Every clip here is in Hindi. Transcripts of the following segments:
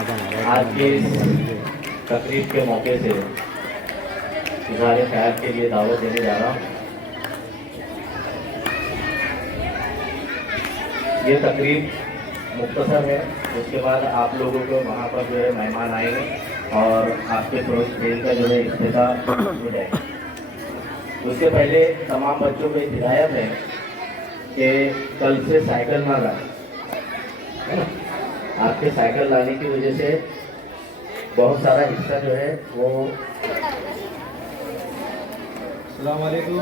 आज के इस तकरीब के मौके से इज़हार ख्याल के लिए दावत देने जा रहा हूँ। ये तकरीब मुख्तसर है, उसके बाद आप लोगों को वहाँ पर जो है मेहमान आएंगे और आपके खेल का जो है इफ्तिताह हो जाएगा। उससे पहले तमाम बच्चों को हिदायत है कि कल से साइकिल ना लाएं। आपके साइकिल लाने की वजह से बहुत सारा हिस्सा जो है वो। अस्सलाम वालेकुम।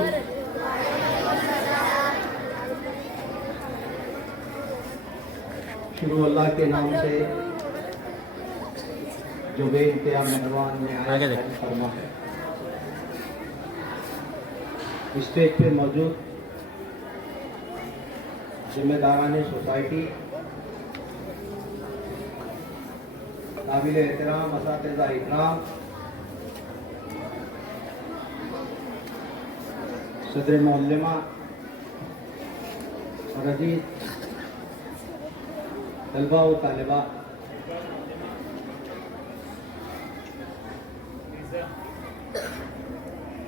शुरू अल्लाह के नाम से जो बेइंतहा मेहरबान में आया फरमा है। स्टेज पे मौजूद जिम्मेदारान सोसाइटी, काबिल एहतराम असातिज़ा इकराम, सदर मोहल्लमा और अजीज तलबा व तालिबा,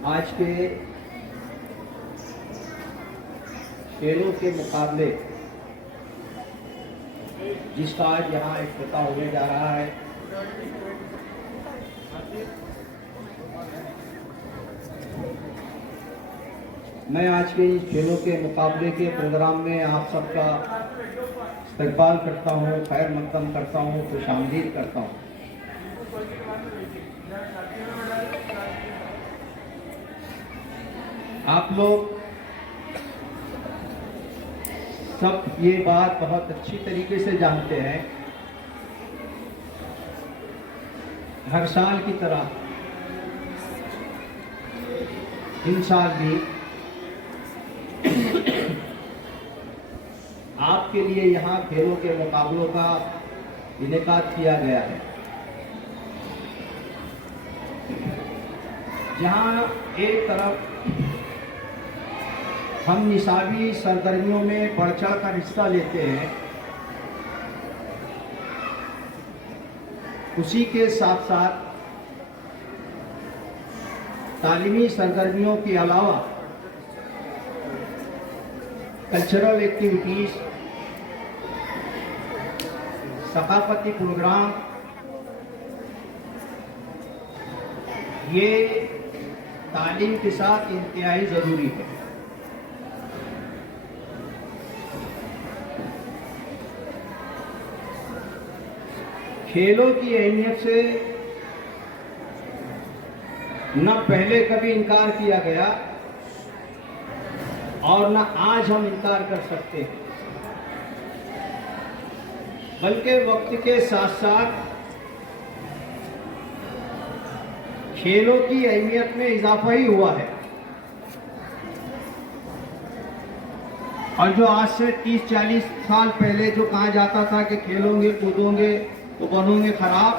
आज के खेलों के मुकाबले जिसका आज यहाँ इफ्तिताह होने जा रहा है, मैं आज के इस खेलों के मुकाबले के प्रोग्राम में आप सबका इस्तकबाल करता हूँ, खैर मकदम करता हूँ, खुशामदीद करता हूँ। आप लोग सब ये बात बहुत अच्छी तरीके से जानते हैं, हर साल की तरह इन साल भी आपके लिए यहाँ खेलों के मुकाबलों का इनेकाद किया गया है, जहाँ एक तरफ हम निसाबी सरगर्मियों में बढ़ चढ़ कर हिस्सा लेते हैं, उसी के साथ साथ तालीमी सरगर्मियों के अलावा कल्चरल एक्टिविटीज़, सकाफती प्रोग्राम, ये तालीम के साथ इंतहाई ज़रूरी है। खेलों की अहमियत से न पहले कभी इनकार किया गया और न आज हम इनकार कर सकते हैं, बल्कि वक्त के साथ साथ खेलों की अहमियत में इजाफा ही हुआ है। और जो आज से 30-40 साल पहले जो कहा जाता था कि खेलोगे कूदोगे तो बनोगे खराब,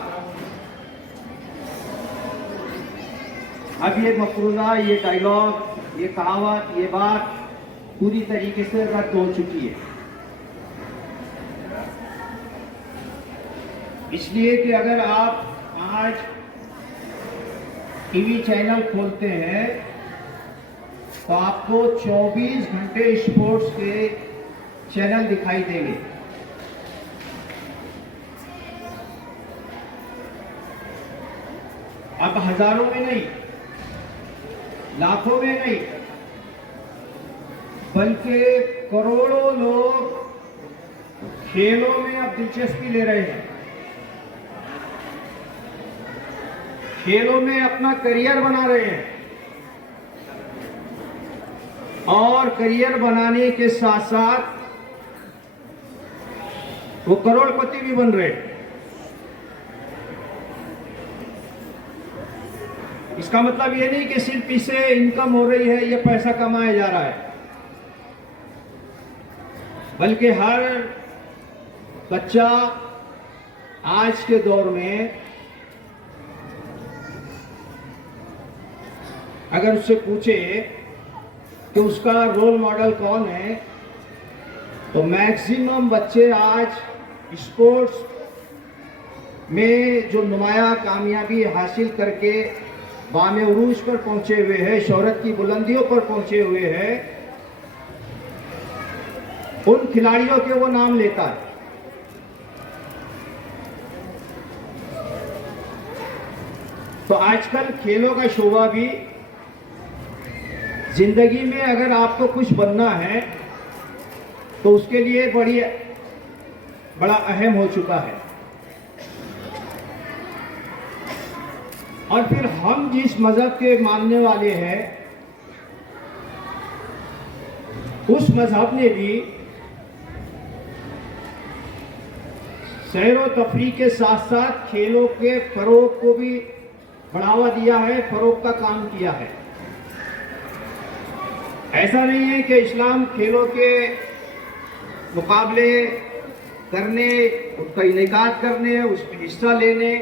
अब ये मफरूज़ा, ये डायलॉग, ये कहावत, ये बात पूरी तरीके से रद्द हो चुकी है। इसलिए कि अगर आप आज टीवी चैनल खोलते हैं तो आपको 24 घंटे स्पोर्ट्स के चैनल दिखाई देंगे। अब हजारों में नहीं, लाखों में नहीं, बल्कि करोड़ों लोग खेलों में अब दिलचस्पी ले रहे हैं, खेलों में अपना करियर बना रहे हैं और करियर बनाने के साथ साथ वो करोड़पति भी बन रहे हैं। इसका मतलब ये नहीं कि सिर्फ इससे इनकम हो रही है, ये पैसा कमाया जा रहा है, बल्कि हर बच्चा आज के दौर में अगर उससे पूछे कि उसका रोल मॉडल कौन है, तो मैक्सिमम बच्चे आज स्पोर्ट्स में जो नुमाया कामयाबी हासिल करके बामे उरूज पर पहुंचे हुए हैं, शोहरत की बुलंदियों पर पहुंचे हुए हैं, उन खिलाड़ियों के वो नाम लेता है। तो आजकल खेलों का शोभा भी, जिंदगी में अगर आपको कुछ बनना है तो उसके लिए बड़ा अहम हो चुका है। और फिर हम जिस मजहब के मानने वाले हैं, उस मजहब ने भी सैर व तफरीह के साथ साथ खेलों के फरोग को भी बढ़ावा दिया है, फरोग का काम किया है। ऐसा नहीं है कि इस्लाम खेलों के मुकाबले करने, उसका इनेकाद करने, उसमें हिस्सा लेने,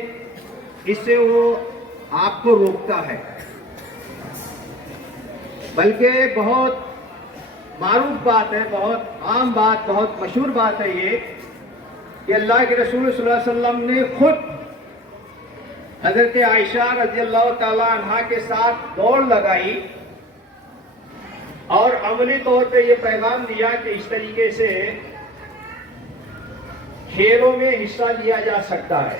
इससे वो आपको रोकता है। बल्कि बहुत मारूफ बात है, बहुत आम बात, बहुत मशहूर बात है ये कि अल्लाह के रसूल सल्लल्लाहु अलैहि वसल्लम ने खुद हजरत आयशा रज़ियल्लाहु ताला अन्हा के साथ दौड़ लगाई और अमली तौर पे ये पैगाम दिया कि इस तरीके से खेलों में हिस्सा लिया जा सकता है।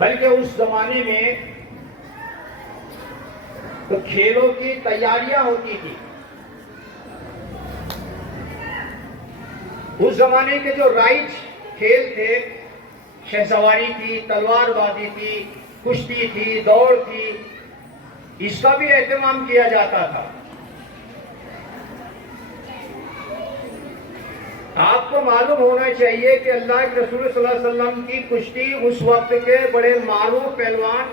बल्कि उस जमाने में तो खेलों की तैयारियां होती थी। उस जमाने के जो राइज खेल थे, शहसवारी थी, तलवारबाजी थी, कुश्ती थी, दौड़ थी, इसका भी एहतमाम किया जाता था। आपको मालूम होना चाहिए कि अल्लाह के रसूल सल्लल्लाहु अलैहि वसल्लम की कुश्ती उस वक्त के बड़े मारूफ पहलवान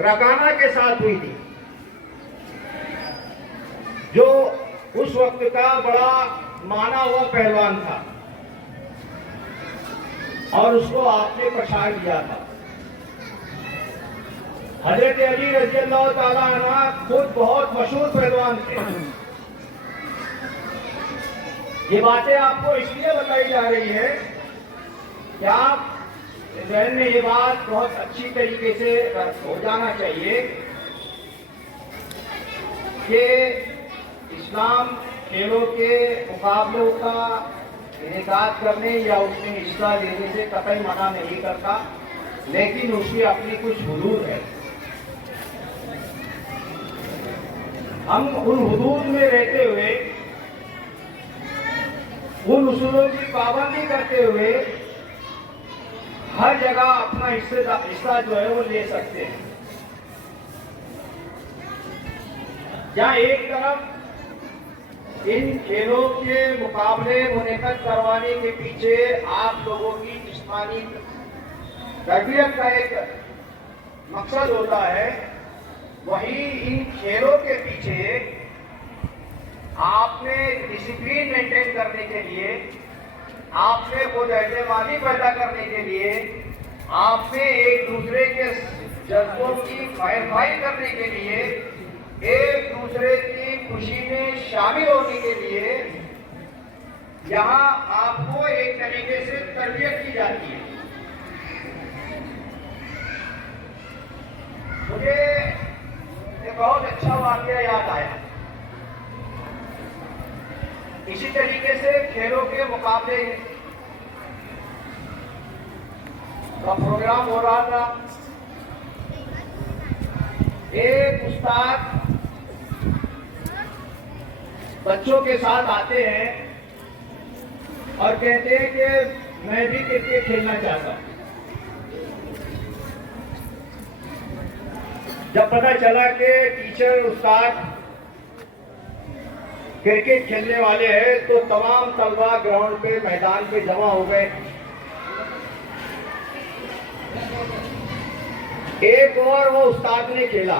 रकाना के साथ हुई थी, जो उस वक्त का बड़ा माना हुआ पहलवान था, और उसको आपने पछाड़ दिया था। हजरत अली रज़ियल्लाहु ताला अन्हु खुद बहुत मशहूर पहलवान थे। ये बातें आपको इसलिए बताई जा रही है कि आप जहन में ये बात बहुत अच्छी तरीके से हो जाना चाहिए कि इस्लाम खेलों के मुकाबलों का इनेकाद करने या उसमें हिस्सा लेने से कतई मना नहीं करता, लेकिन उसकी अपनी कुछ हुदूद है। हम उन हुदूद में रहते हुए, उन उसूलों की पाबंदी करते हुए हर जगह अपना हिस्सा जो है वो ले सकते हैं। जहाँ एक तरफ इन खेलों के मुकाबले मुनक़द करवाने के पीछे आप लोगों की जिस्मानी तरबियत का एक मकसद होता है, वही इन खेलों के पीछे आपने डिसिप्लिन मेंटेन करने के लिए, आपने खुद एतमादी पैदा करने के लिए, आपने एक दूसरे के जज्बों की खैरखाई करने के लिए, एक दूसरे की खुशी में शामिल होने के लिए यहाँ आपको एक तरीके से तरबियत की जाती है। मुझे एक बहुत अच्छा वाकया याद आया। इसी तरीके से खेलों के मुकाबले का प्रोग्राम हो रहा था। एक उस्ताद बच्चों के साथ आते हैं और कहते हैं कि मैं भी क्रिकेट खेलना चाहता हूं। जब पता चला कि टीचर उस्ताद क्रिकेट खेलने वाले हैं तो तमाम तलबा ग्राउंड पे, मैदान पे जमा हो गए। एक ओवर वो उस्ताद ने खेला।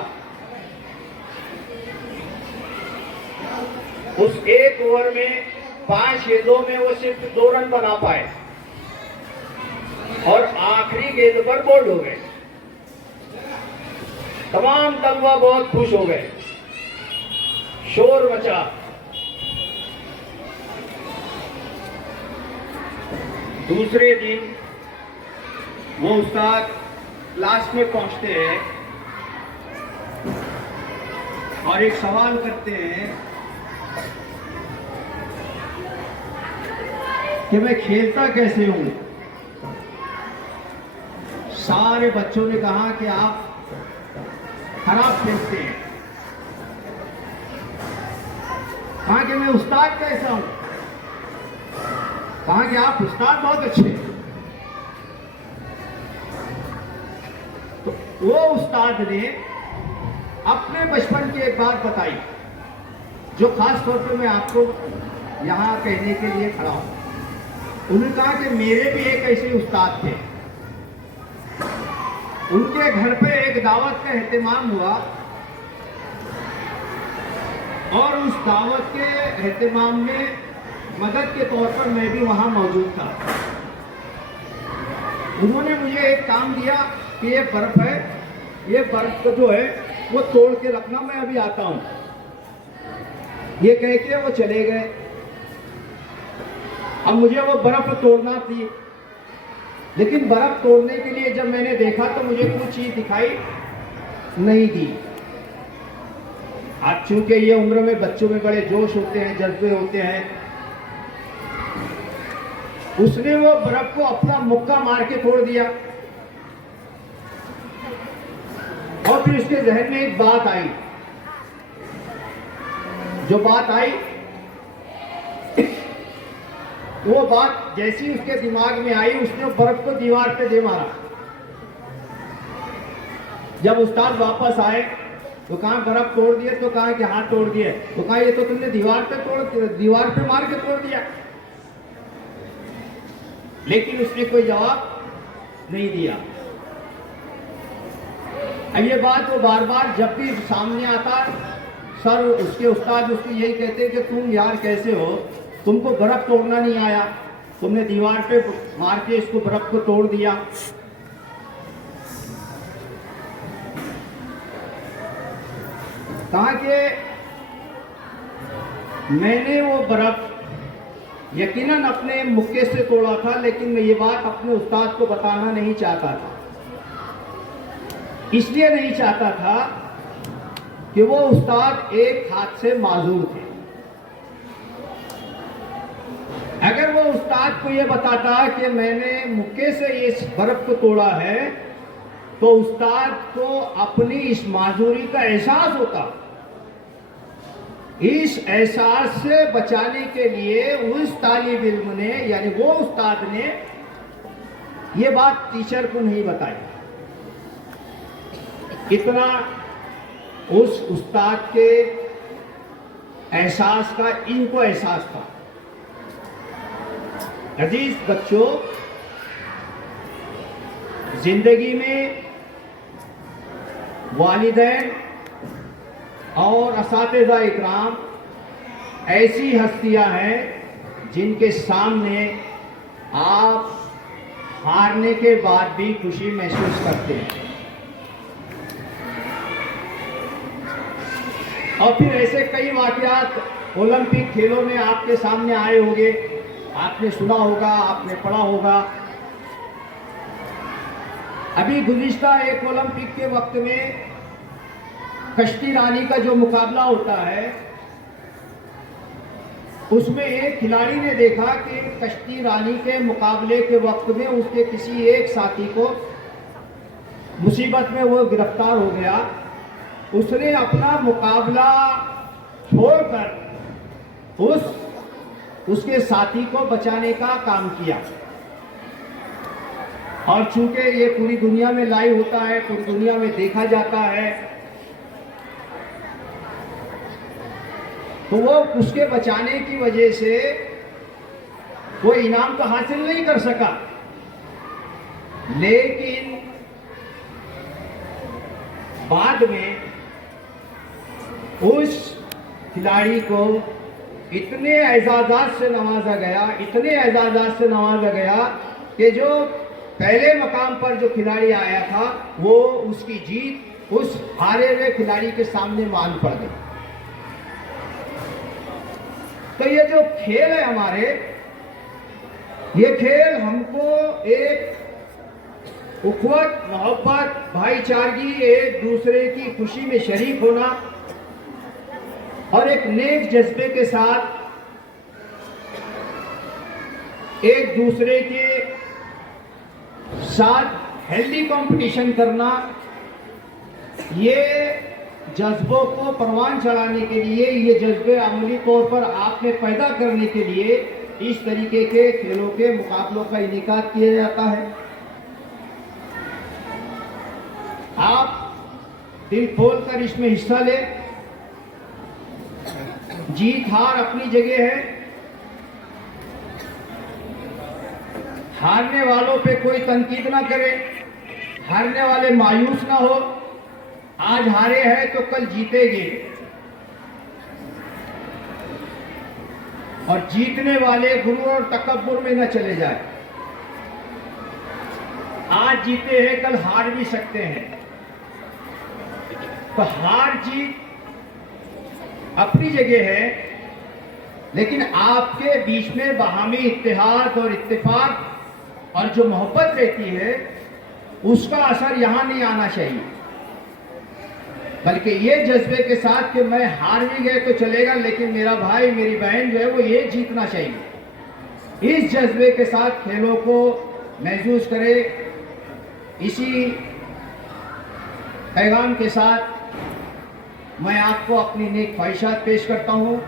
उस एक ओवर में 5 गेंदों में वो सिर्फ 2 रन बना पाए और आखिरी गेंद पर बोल्ड हो गए। तमाम तलबा बहुत खुश हो गए, शोर मचा। दूसरे दिन वो उस्ताद क्लास में पहुंचते हैं और एक सवाल करते हैं कि मैं खेलता कैसे हूं। सारे बच्चों ने कहा कि आप खराब खेलते हैं। कहा कि मैं उस्ताद कैसा हूं। कहा कि आप उस्ताद बहुत अच्छे हैं। तो वो उस्ताद ने अपने बचपन की एक बात बताई, जो खास तौर पे मैं आपको यहां कहने के लिए खड़ा हूं। उन्होंने कहा कि मेरे भी एक ऐसे उस्ताद थे। उनके घर पे एक दावत का एहतमाम हुआ और उस दावत के एहतमाम में मदद के तौर पर मैं भी वहां मौजूद था। उन्होंने मुझे एक काम दिया कि ये बर्फ है, ये बर्फ को जो है वो तोड़ के रखना, मैं अभी आता हूं। ये कह के वो चले गए। अब मुझे वो बर्फ तोड़ना थी, लेकिन बर्फ तोड़ने के लिए जब मैंने देखा तो मुझे कुछ चीज दिखाई नहीं दी। आज चूंकि ये उम्र में बच्चों में बड़े जोश होते हैं, जज्बे होते हैं, उसने वो बर्फ को अपना मुक्का मार के तोड़ दिया। और फिर उसके जहन में एक बात आई। जो बात आई वो बात जैसी उसके दिमाग में आई, उसने बर्फ को दीवार पे दे मारा। जब उस्ताद वापस आए तो कहा बर्फ तोड़ दिए, तो कहा कि हाँ तोड़ दिए। तो कहा ये तो तुमने दीवार पे मार के तोड़ दिया। लेकिन उसने कोई जवाब नहीं दिया। अब ये बात वो बार बार जब भी सामने आता, सर उसके उस्ताद उसको यही कहते कि तुम यार कैसे हो, तुमको बर्फ तोड़ना नहीं आया, तुमने दीवार पे मार के इसको बर्फ को तोड़ दिया। कहा कि मैंने वो बर्फ यकीनन अपने मुक्के से तोड़ा था, लेकिन मैं ये बात अपने उस्ताद को बताना नहीं चाहता था। इसलिए नहीं चाहता था कि वो उस्ताद एक हाथ से माजूर थे। अगर वो उस्ताद को ये बताता कि मैंने मुक्के से इस बर्फ को तोड़ा है, तो उस्ताद को अपनी इस माजूरी का एहसास होता। इस एहसास से बचाने के लिए उस तालिब इल्म ने, यानी वो उस्ताद ने, ये बात टीचर को नहीं बताई। इतना उस उस्ताद के एहसास का इनको एहसास था। अजीज बच्चों, जिंदगी में वालिदैन और असातिज़ा इकराम ऐसी हस्तियां हैं जिनके सामने आप हारने के बाद भी खुशी महसूस करते हैं। और फिर ऐसे कई वाक़यात ओलंपिक खेलों में आपके सामने आए होंगे, आपने सुना होगा, आपने पढ़ा होगा। अभी गुज़िश्ता एक ओलंपिक के वक्त में कश्ती रानी का जो मुकाबला होता है, उसमें एक खिलाड़ी ने देखा कि कश्ती रानी के मुकाबले के वक्त में उसके किसी एक साथी को मुसीबत में वो गिरफ्तार हो गया। उसने अपना मुकाबला छोड़कर उसके साथी को बचाने का काम किया। और चूंकि ये पूरी दुनिया में लाइव होता है, पूरी दुनिया में देखा जाता है, तो वो उसके बचाने की वजह से वो इनाम तो हासिल नहीं कर सका, लेकिन बाद में उस खिलाड़ी को इतने एजाज़ात से नवाजा गया, इतने एजाज़ात से नवाजा गया कि जो पहले मकाम पर जो खिलाड़ी आया था, वो उसकी जीत उस हारे हुए खिलाड़ी के सामने मान पड़ गई। तो ये जो खेल है हमारे, ये खेल हमको एक उखवत, मोहब्बत, भाईचारगी, एक दूसरे की खुशी में शरीक होना और एक नेक जज्बे के साथ एक दूसरे के साथ हेल्दी कंपटीशन करना, ये जज्बों को परवान चढ़ाने के लिए, ये जज्बे अमली तौर पर आपने पैदा करने के लिए इस तरीके के खेलों के मुकाबलों का इनेकाद किया जाता है। आप दिल खोल कर इसमें हिस्सा लें। जीत हार अपनी जगह है। हारने वालों पे कोई तनकीद ना करे, हारने वाले मायूस ना हो। आज हारे हैं तो कल जीतेंगे, और जीतने वाले गुरूर और तकब्बुर में न चले जाए। आज जीते हैं कल हार भी सकते हैं, तो हार जीत अपनी जगह है, लेकिन आपके बीच में बाहमी इत्तेहाद और इत्तेफाक और जो मोहब्बत रहती है उसका असर यहां नहीं आना चाहिए, बल्कि ये जज्बे के साथ कि मैं हार भी गए तो चलेगा, लेकिन मेरा भाई मेरी बहन जो है वो ये जीतना चाहिए। इस जज्बे के साथ खेलों को महसूस करें। इसी पैगाम के साथ मैं आपको अपनी नेक ख्वाहिशात पेश करता हूँ।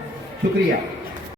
शुक्रिया।